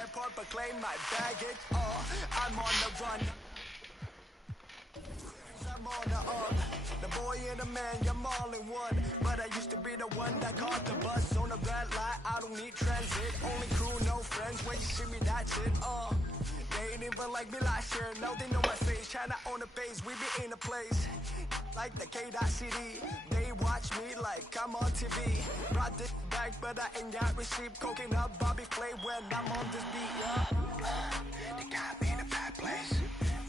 airport, but claim my baggage. I'm on the run. I'm on the up. The boy and the man, I'm all in one. But I used to be the one that caught the bus on the red light. I don't need transit. Only crew, no friends. When you see me, that's it. They ain't even like me last year. Now they know my face. China on the base. We be in a place like the K.CD. They watch me like I'm on TV. Brought this back, but I ain't got receipt. Coking up Bobby Flay when I'm on this beat, yeah. They got me in a bad place.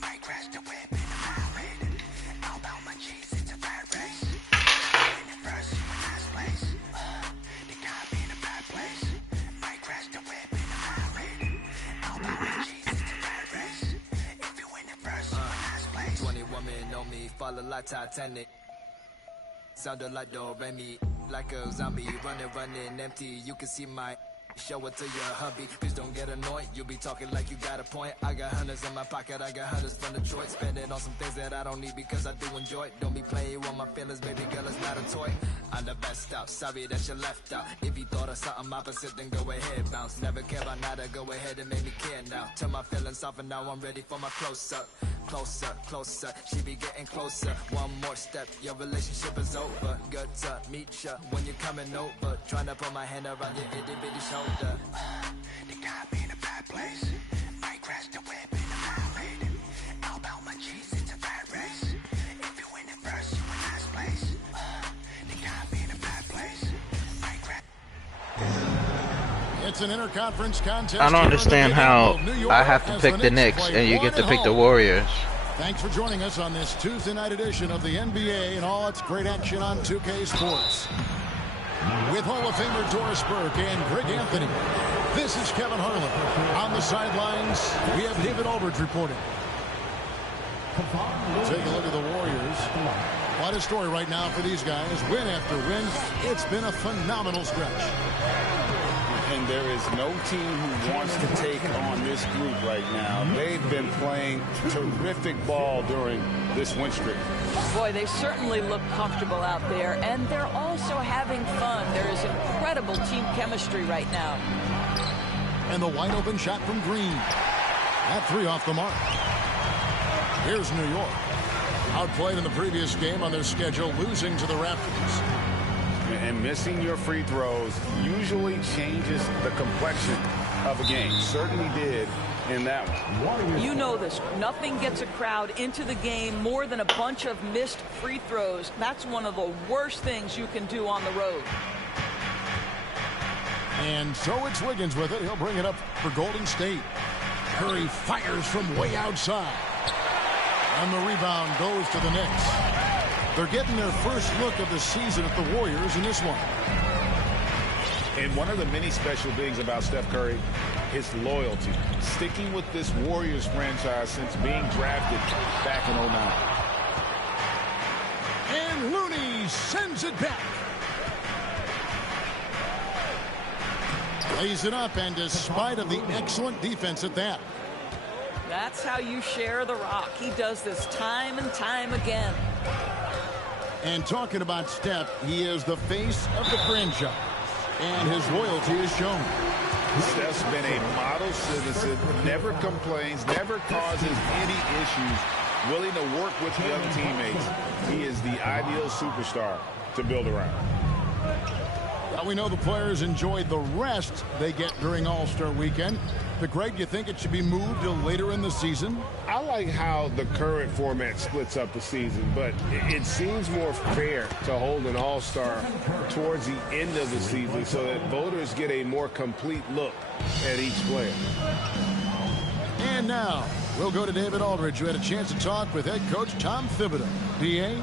Might crash the whip in the mountain. All about my cheese, it's a bad race. In the first, in last place. They got me in a bad place. Might crash the whip in the mountain. All about my cheese, it's a bad race. If you win the first, in last place. 20 women on me, falling like Titanic. Sounded like Do-Re-Mi, like a zombie, running empty. You can see my show it to your hubby. Please don't get annoyed. You be talking like you got a point. I got hundreds in my pocket. I got hundreds from Detroit. Spend it on some things that I don't need because I do enjoy it. Don't be playing with my feelings, baby girl. It's not a toy. I'm the best out. Sorry that you left out. If you thought of something opposite, then go ahead, bounce. Never care about nada. Go ahead and make me care now. Turn my feelings off and now I'm ready for my close-up. Closer, closer, she be getting closer. One more step, your relationship is over. Good to meet ya when you're coming over. Trying to put my hand around your itty bitty shoulder. They got me in a bad place. Might crash the whip in the mountain. All about my cheese, it's a bad race. If you win it first, you win last place. They got me in a bad place. Might crash. It's an interconference contest. I don't understand how I have to pick the Knicks and you get to pick the Warriors. Thanks for joining us on this Tuesday night edition of the NBA and all its great action on 2K Sports. With Hall of Famer Doris Burke and Greg Anthony, this is Kevin Harlan. On the sidelines, we have David Aldridge reporting. Take a look at the Warriors. What a story right now for these guys. Win after win. It's been a phenomenal stretch. And there is no team who wants to take on this group right now. They've been playing terrific ball during this win streak. Boy, they certainly look comfortable out there, and they're also having fun. There is incredible team chemistry right now. And the wide open shot from Green. That three off the mark. Here's New York. Outplayed in the previous game on their schedule, losing to the Raptors. And missing your free throws usually changes the complexion of a game. Certainly did in that one. You know this. Nothing gets a crowd into the game more than a bunch of missed free throws. That's one of the worst things you can do on the road. And so it's Wiggins with it. He'll bring it up for Golden State. Curry fires from way outside. And the rebound goes to the Knicks. They're getting their first look of the season at the Warriors in this one. And one of the many special things about Steph Curry, his loyalty. Sticking with this Warriors franchise since being drafted back in 09. And Looney sends it back. Lays it up, and despite of the excellent defense at that. That's how you share the rock. He does this time and time again. And talking about Steph, he is the face of the franchise, and his loyalty is shown. Steph's been a model citizen, never complains, never causes any issues, willing to work with young teammates. He is the ideal superstar to build around. Well, we know the players enjoyed the rest they get during All-Star Weekend. But Greg, you think it should be moved to later in the season? I like how the current format splits up the season, but it seems more fair to hold an all-star towards the end of the season so that voters get a more complete look at each player. And now, we'll go to David Aldridge, who had a chance to talk with head coach Tom Thibodeau. PA?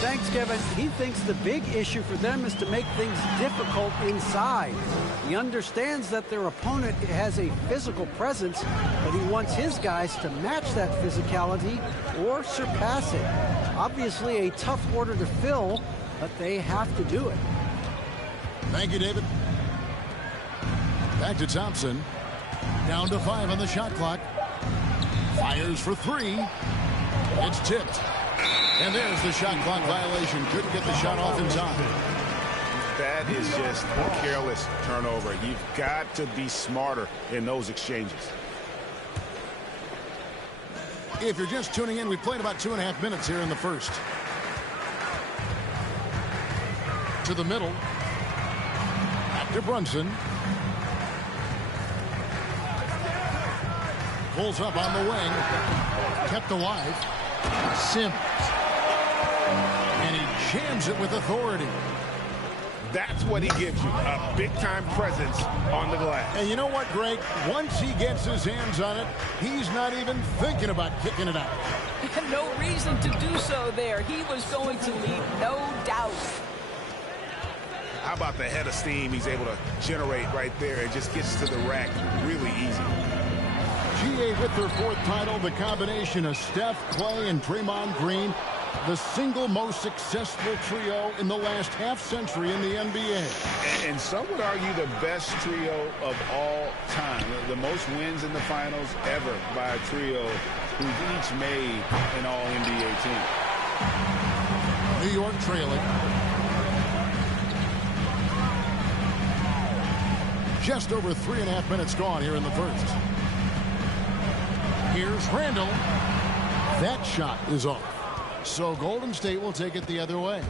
Thanks, Kevin. He thinks the big issue for them is to make things difficult inside. He understands that their opponent has a physical presence, but he wants his guys to match that physicality or surpass it. Obviously a tough order to fill, but they have to do it. Thank you, David. Back to Thompson. Down to 5 on the shot clock. Fires for 3. It's tipped. And there's the shot clock violation. Couldn't get the shot off in time. That is just a careless turnover. You've got to be smarter in those exchanges. If you're just tuning in, we played about 2.5 minutes here in the first. To the middle. Back to Brunson. Pulls up on the wing. Kept alive. Sims. And he jams it with authority. That's what he gives you, a big-time presence on the glass. And you know what, Greg? Once he gets his hands on it, he's not even thinking about kicking it out. No reason to do so there. He was going to lead, no doubt. How about the head of steam he's able to generate right there? It just gets to the rack really easy. GA with their 4th title, the combination of Steph, Clay, and Draymond Green. The single most successful trio in the last half-century in the NBA. And some would argue the best trio of all time. The most wins in the finals ever by a trio who've each made an All-NBA team. New York trailing. Just over 3.5 minutes gone here in the first. Here's Randall. That shot is off. So Golden State will take it the other way.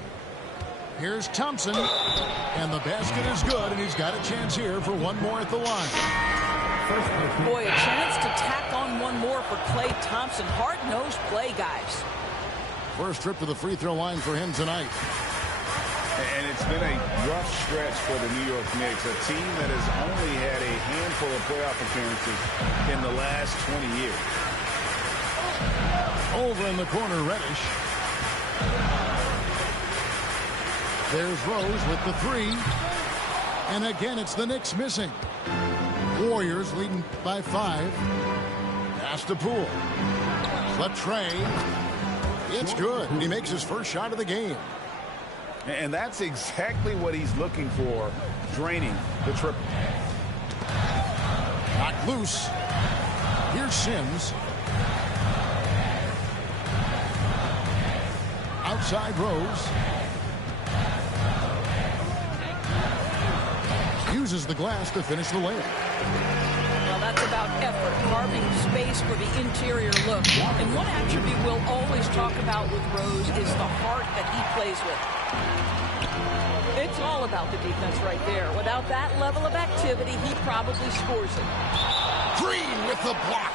Here's Thompson. And the basket is good, and he's got a chance here for one more at the line. Boy, a chance to tack on one more for Klay Thompson. Hard-nosed play, guys. First trip to the free throw line for him tonight. And it's been a rough stretch for the New York Knicks, a team that has only had a handful of playoff appearances in the last 20 years. Over in the corner, Reddish. There's Rose with the 3. And again, it's the Knicks missing. Warriors leading by 5. Pass to Poole. Latrey. It's good. He makes his first shot of the game. And that's exactly what he's looking for, draining the triple. Knocked loose. Here's Sims. Outside Rose. Uses the glass to finish the layup. Well, that's about effort, carving space for the interior look. And one attribute we'll always talk about with Rose is the heart that he plays with. It's all about the defense right there. Without that level of activity, he probably scores it. Green with the block.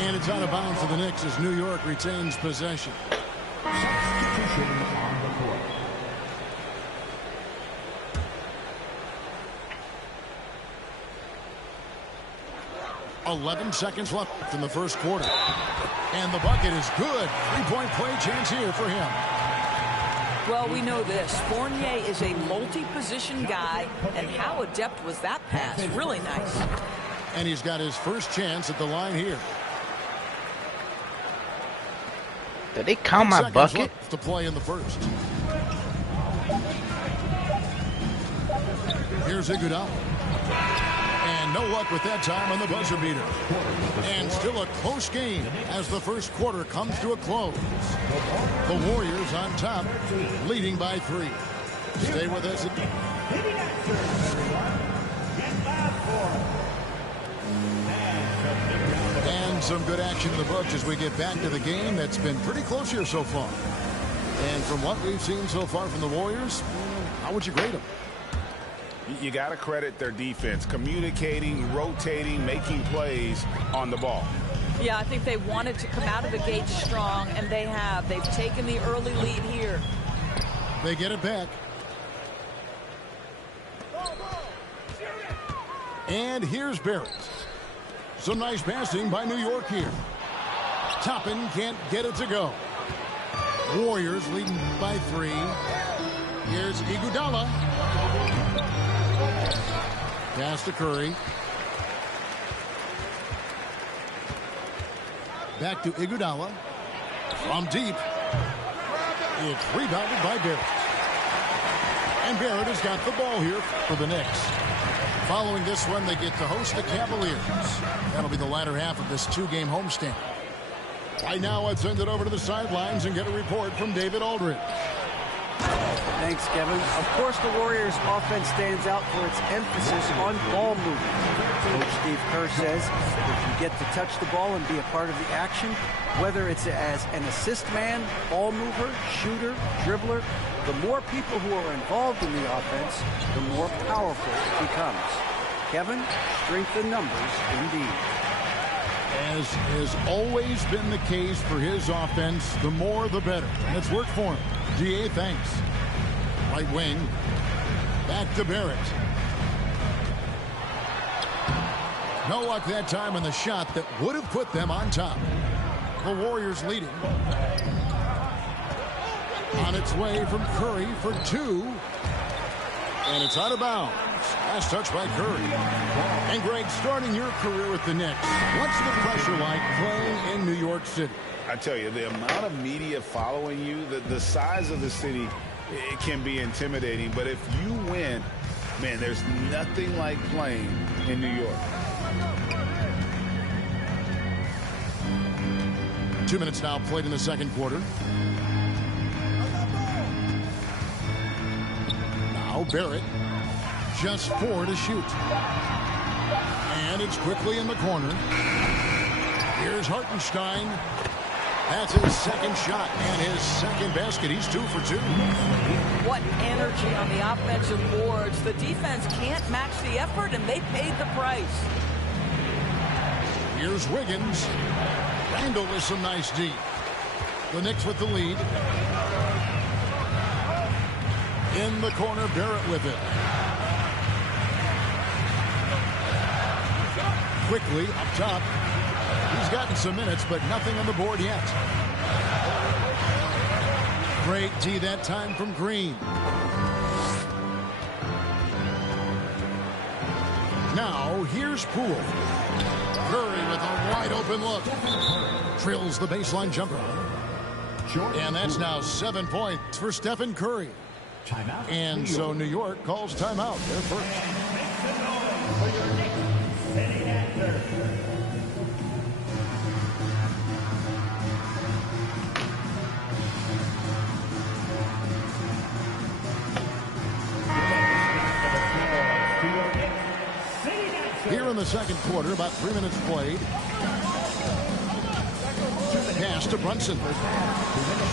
And it's out of bounds to the Knicks as New York retains possession. Substitution on the court. 11 seconds left in the first quarter. And the bucket is good. 3-point play chance here for him. Well, we know this. Fournier is a multi-position guy, and how adept was that pass? Really nice. And he's got his first chance at the line here. Did they count my bucket? To play in the first. Here's Iguodala. And no luck with that time on the buzzer beater. And still a close game as the first quarter comes to a close. The Warriors on top, leading by 3. Stay with us. And some good action in the books as we get back to the game that's been pretty close here so far. And from what we've seen so far from the Warriors, how would you grade them? You got to credit their defense, communicating, rotating, making plays on the ball. Yeah, I think they wanted to come out of the gate strong, and they have. They've taken the early lead here. They get it back. And here's Barrett. Some nice passing by New York here. Toppin can't get it to go. Warriors leading by 3. Here's Iguodala. Pass to Curry. Back to Iguodala. From deep. It's rebounded by Barrett. And Barrett has got the ball here for the Knicks. Following this one, they get to host the Cavaliers. That'll be the latter half of this 2-game homestand. Right now, I'd send it over to the sidelines and get a report from David Aldridge. Thanks, Kevin. Of course, the Warriors' offense stands out for its emphasis on ball movement. Coach Steve Kerr says if you get to touch the ball and be a part of the action, whether it's as an assist man, ball mover, shooter, dribbler, the more people who are involved in the offense, the more powerful it becomes. Kevin, strength in numbers indeed. As has always been the case for his offense, the more the better. And it's worked for him. GA, thanks. Right wing. Back to Barrett. No luck that time on the shot that would have put them on top. The Warriors leading. On its way from Curry for two. And it's out of bounds. Last touch by Curry. And Greg, starting your career with the Knicks, what's the pressure like playing in New York City? I tell you, the amount of media following you, the size of the city, it can be intimidating. But if you win, man, there's nothing like playing in New York. 2 minutes now played in the second quarter. Now Barrett. Just 4 to shoot. And it's quickly in the corner. Here's Hartenstein. That's his second shot and his second basket. He's 2 for 2. What energy on the offensive boards. The defense can't match the effort, and they paid the price. Here's Wiggins. Randall with some nice D. The Knicks with the lead. In the corner, Barrett with it. Quickly up top. He's gotten some minutes, but nothing on the board yet. Great D that time from Green. Now here's Poole. Curry with a wide open look. Drills the baseline jumper. And that's now 7 points for Stephen Curry. And so New York calls timeout. They're first. Here in the second quarter, about 3 minutes played. Pass to Brunson.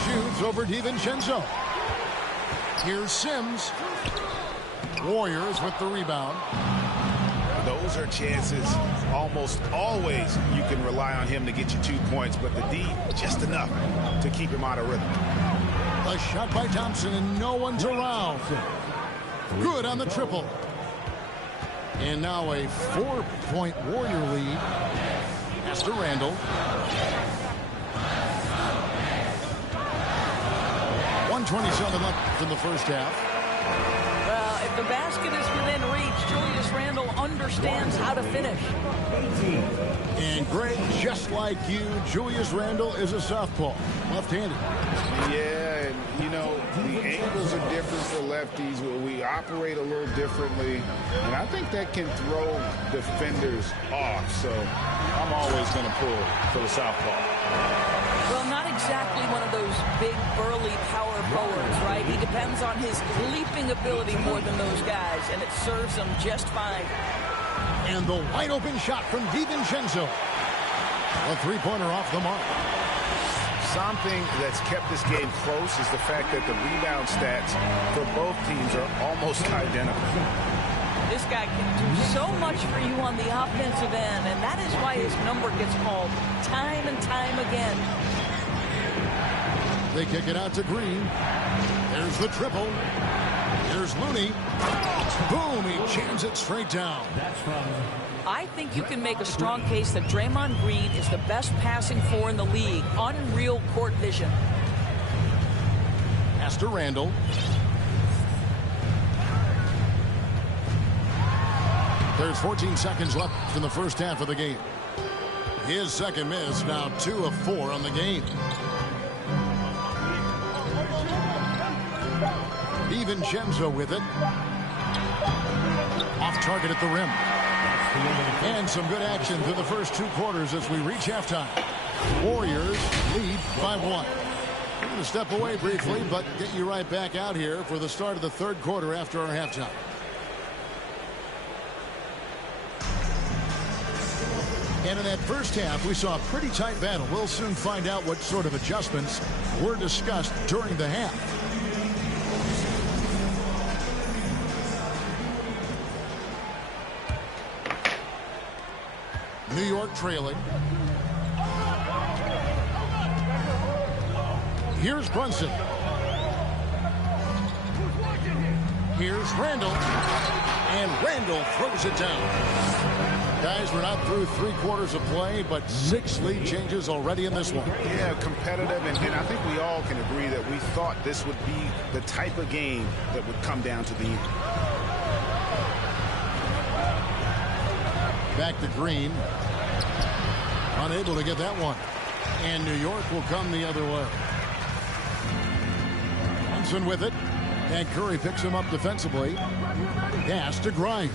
Shoots over DiVincenzo. Here's Sims. Warriors with the rebound. Those are chances almost always you can rely on him to get you 2 points, but the D, just enough to keep him out of rhythm. A shot by Thompson, and no one's around. Good on the triple. And now a 4-point Warrior lead. Pass to Randall. 1:27 left in the first half. Well, if the basket is within reach, Julius Randle understands how to finish. And Greg, just like you, Julius Randle is a southpaw, left-handed. Yeah, and you know, the angles are different for lefties. We operate a little differently, and I think that can throw defenders off. So I'm always going to pull for the southpaw. Well, not exactly one of those big, burly power forwards, right? He depends on his leaping ability more than those guys, and it serves him just fine. And the wide-open shot from DiVincenzo. A three-pointer off the mark. Something that's kept this game close is the fact that the rebound stats for both teams are almost identical. This guy can do so much for you on the offensive end, and that is why his number gets called time and time again. They kick it out to Green. There's the triple. Here's Looney. Boom, he jams it straight down. I think you can make a strong case that Draymond Green is the best passing four in the league. Unreal court vision. Pass to Randall. There's 14 seconds left in the first half of the game. His second miss, now 2 of 4 on the game. DiVincenzo with it. Off target at the rim. And some good action through the first 2 quarters as we reach halftime. Warriors lead by 1. I'm going to step away briefly, but get you right back out here for the start of the third quarter after our halftime. And in that first half, we saw a pretty tight battle. We'll soon find out what sort of adjustments were discussed during the half. New York trailing. Here's Brunson. Here's Randall. And Randall throws it down. Guys, we're not through 3 quarters of play, but 6 lead changes already in this one. Yeah, competitive, and I think we all can agree that we thought this would be the type of game that would come down to the end. Back to Green. Unable to get that one. And New York will come the other way. Brunson with it. And Curry picks him up defensively. Pass to Grimes.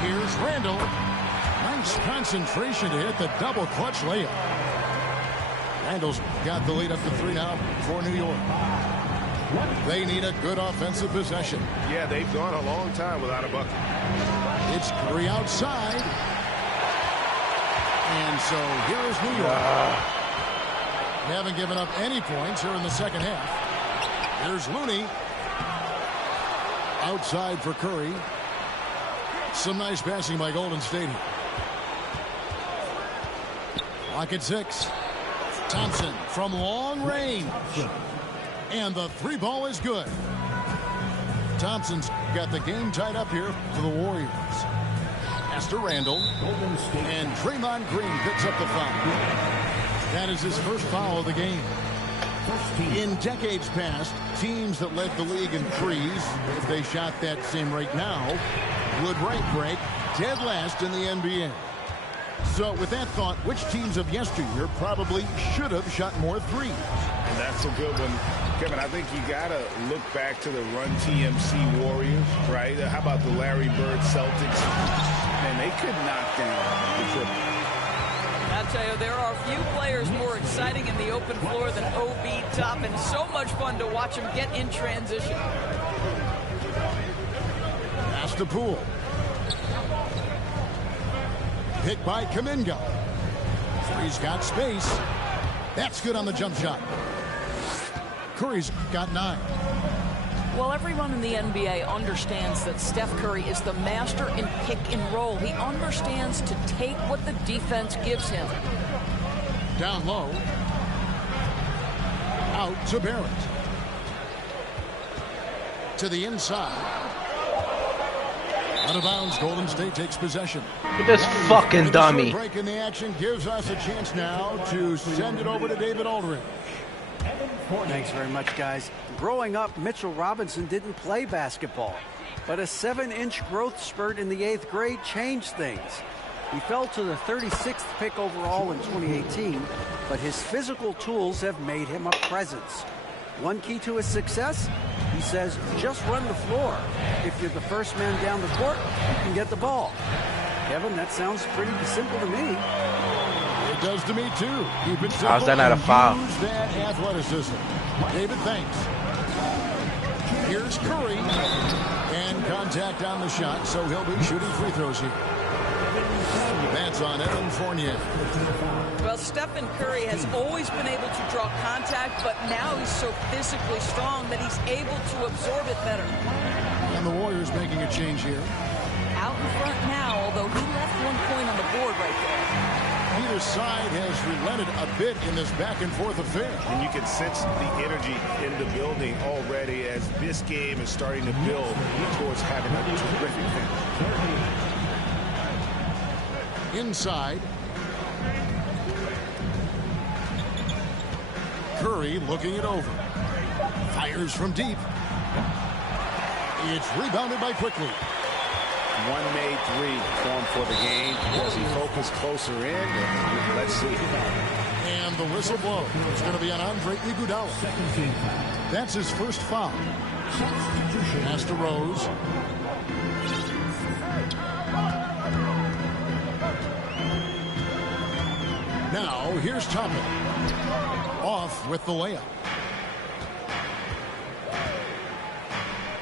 Here's Randall. Nice concentration to hit the double clutch layup. Randall's got the lead up to 3 now for New York. They need a good offensive possession. Yeah, they've gone a long time without a bucket. It's Curry outside. And so here is New York. They haven't given up any points here in the second half. Here's Looney. Outside for Curry. Some nice passing by Golden State here. Clock at 6. Thompson from long range. And the 3 ball is good. Thompson's got the game tied up here for the Warriors. Pass to Randall. And Draymond Green picks up the foul. That is his first foul of the game. In decades past, teams that led the league in threes, if they shot that same rate now, would break dead last in the NBA. So with that thought, which teams of yesteryear probably should have shot more threes? And that's a good one. Kevin, I think you got to look back to the Run TMC Warriors, right? How about the Larry Bird Celtics? And they could knock down the triple. I'll tell you, there are few players more exciting in the open floor than OB Toppin. So much fun to watch him get in transition. Pass to Poole. Picked by Kuminga. Curry's got space. That's good on the jump shot. Curry's got 9. Well, everyone in the NBA understands that Steph Curry is the master in pick and roll. He understands to take what the defense gives him. Down low. Out to Barrett. To the inside. Out of bounds, Golden State takes possession. This fucking dummy. Break in the action gives us a chance now to send it over to David Aldridge. Thanks very much, guys. Growing up, Mitchell Robinson didn't play basketball, but a 7-inch growth spurt in the 8th grade changed things. He fell to the 36th pick overall in 2018, but his physical tools have made him a presence. One key to his success, he says, just run the floor. If you're the first man down the court, you can get the ball. Kevin, that sounds pretty simple to me. It does to me, too. Keep it simple. How's that not a foul? Use that athleticism. David, thanks. Here's Curry. And contact on the shot, so he'll be shooting free throws here. That's on Evan Fournier. Well, Stephen Curry has always been able to draw contact, but now he's so physically strong that he's able to absorb it better. And the Warriors making a change here. Out in front now, although he left 1 point on the board right there. Either side has relented a bit in this back-and-forth affair. And you can sense the energy in the building already as this game is starting to build towards having a terrific finish. Inside. Curry looking it over. Fires from deep. It's rebounded by Quickly. One made 3 formed for the game. Does he focus closer in? Let's see. And the whistle blows. It's going to be on Andre Iguodala. That's his first foul. Pass to Rose. Now, here's Toppin. Off with the layup.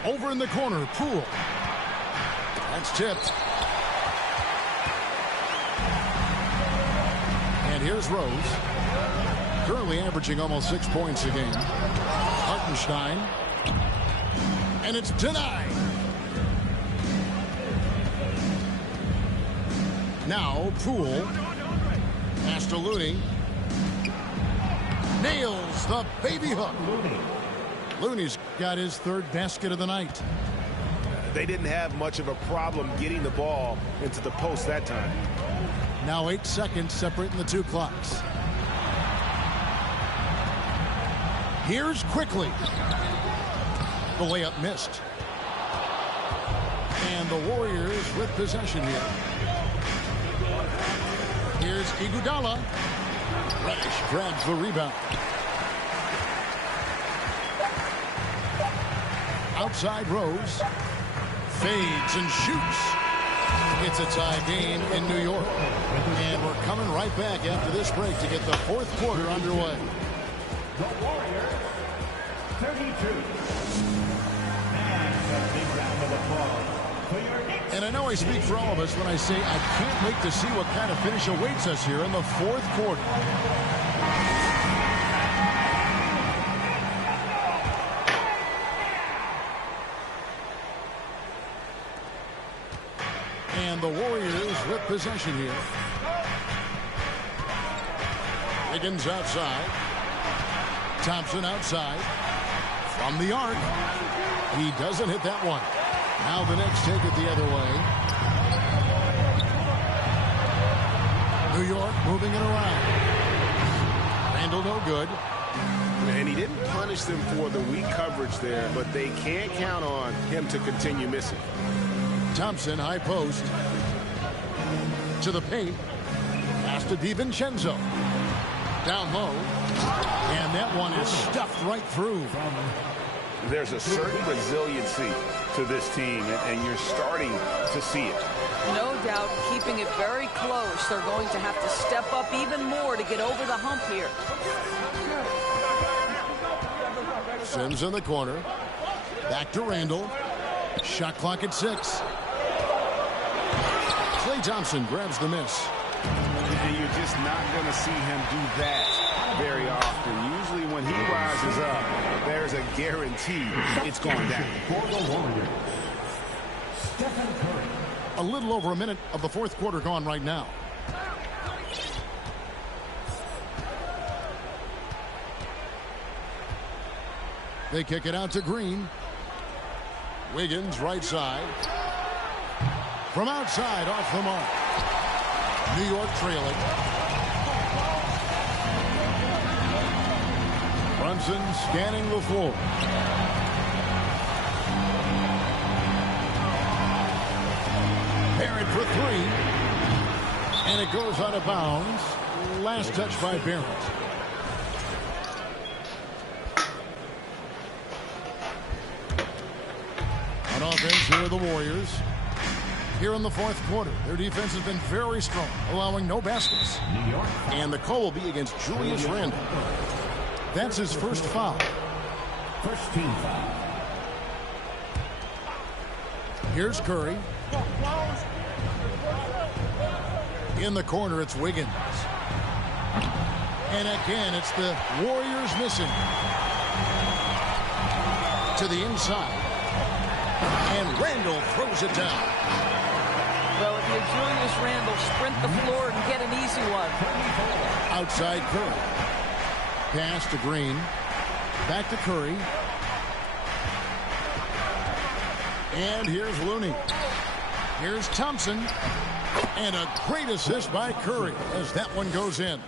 Over in the corner, Poole. That's tipped. And here's Rose. Currently averaging almost 6 points a game. Hartenstein. And it's denied. Now Poole. Pass to Looney. Nails the baby hook. Looney's got his third basket of the night. They didn't have much of a problem getting the ball into the post that time. Now 8 seconds separating the two clocks. Here's Quickly. The layup missed. And the Warriors with possession here. Here's Iguodala. Reddish grabs the rebound. Outside Rose. Fades and shoots. It's a tie game in New York. And we're coming right back after this break to get the fourth quarter underway. The Warriors, 32. And a big round of applause for your next. And I know I speak for all of us when I say I can't wait to see what kind of finish awaits us here in the fourth quarter. And the Warriors with possession here. Wiggins outside. Thompson outside. From the arc. He doesn't hit that one. Now the Knicks take it the other way. New York moving it around. Randall no good. And he didn't punish them for the weak coverage there, but they can't count on him to continue missing. Thompson, high post. To the paint. Pass to DiVincenzo. Down low. And that one is stuffed right through. There's a certain resiliency to this team, and you're starting to see it. No doubt, keeping it very close. They're going to have to step up even more to get over the hump here. Sims in the corner. Back to Randall. Shot clock at 6. Klay Thompson grabs the miss. And you're just not going to see him do that very often. Usually when he rises up, there's a guarantee it's going down. For the Warriors, Stephen Curry. A little over a minute of the fourth quarter gone right now. They kick it out to Green. Wiggins right side. From outside off the mark. New York trailing. Brunson scanning the floor. Barrett for 3. And it goes out of bounds. Last touch by Barrett. On offense, here are the Warriors. Here in the fourth quarter, their defense has been very strong, allowing no baskets. New York. And the call will be against Julius Randle. That's his first foul. First team foul. Here's Curry. In the corner, it's Wiggins. And again, it's the Warriors missing. To the inside. And Randle throws it down. Well, if you're Julius Randle, sprint the floor and get an easy one. Outside Curry. Pass to Green. Back to Curry. And here's Looney. Here's Thompson. And a great assist by Curry as that one goes in.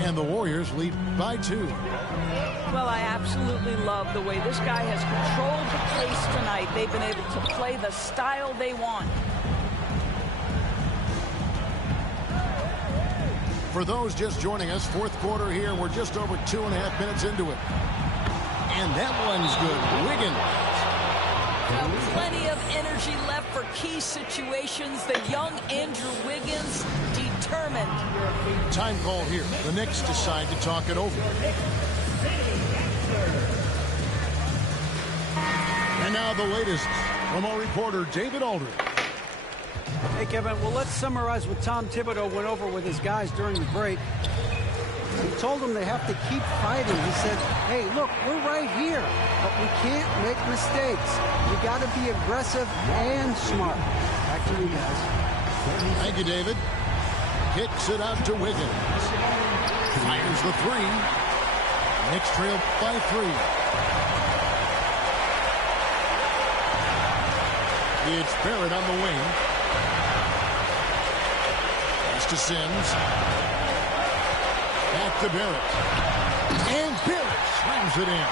And the Warriors lead by 2. Well, I absolutely love the way this guy has controlled the pace tonight. They've been able to play the style they want. For those just joining us, fourth quarter here. We're just over 2.5 minutes into it. And that one's good. Wiggins. Well, plenty of energy left for key situations. The young Andrew Wiggins, determined determined. Time call here. The Knicks decide to talk it over. And now the latest from our reporter, David Aldridge. Hey, Kevin, well, let's summarize what Tom Thibodeau went over with his guys during the break. He told them they have to keep fighting. He said, hey, look, we're right here, but we can't make mistakes. We got to be aggressive and smart. Back to you guys. Thank you, David. Kicks it out to Wiggins. Fires the three. Knicks trail by 3. It's Barrett on the wing. Pass to Sims. Back to Barrett. And Barrett slams it in.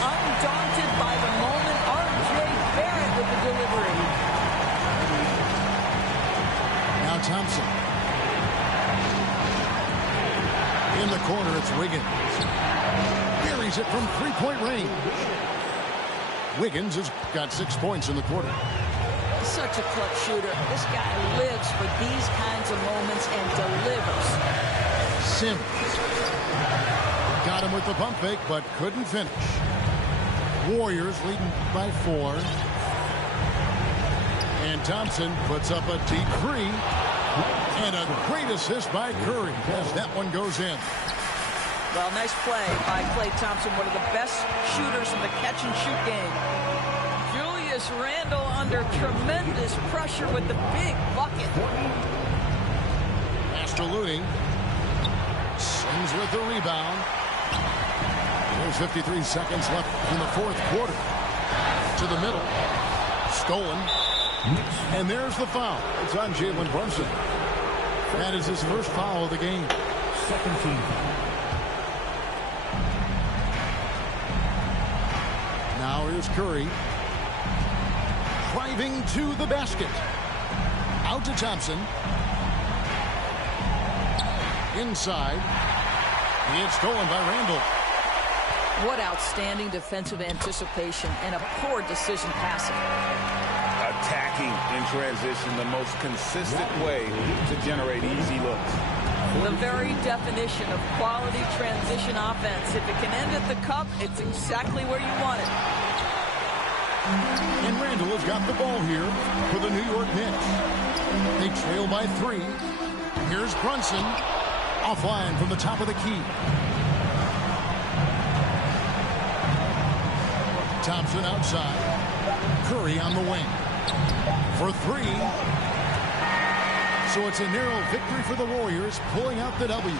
Undaunted by the moment, R.J. Barrett with the delivery. Now Thompson. In the corner, it's Wiggins. Buries it from 3-point range. Wiggins has got 6 points in the quarter. Such a clutch shooter. This guy lives for these kinds of moments and delivers. Sims. Got him with the pump fake, but couldn't finish. Warriors leading by 4. And Thompson puts up a deep 3. And a great assist by Curry as that one goes in. Well, nice play by Klay Thompson, one of the best shooters in the catch-and-shoot game. Julius Randle under tremendous pressure with the big bucket. Master Looney. Sims with the rebound. There's 53 seconds left in the 4th quarter. To the middle. Stolen. And there's the foul. It's on Jalen Brunson. That is his first foul of the game. Second team. Now here's Curry. Driving to the basket. Out to Thompson. Inside. It's stolen by Randle. What outstanding defensive anticipation and a poor decision passing. Attacking in transition, the most consistent way to generate easy looks. The very definition of quality transition offense. If it can end at the cup, it's exactly where you want it. And Randle has got the ball here for the New York Knicks. They trail by 3. Here's Brunson. Offline from the top of the key. Thompson outside. Curry on the wing. For 3. So it's a narrow victory for the Warriors, pulling out the W.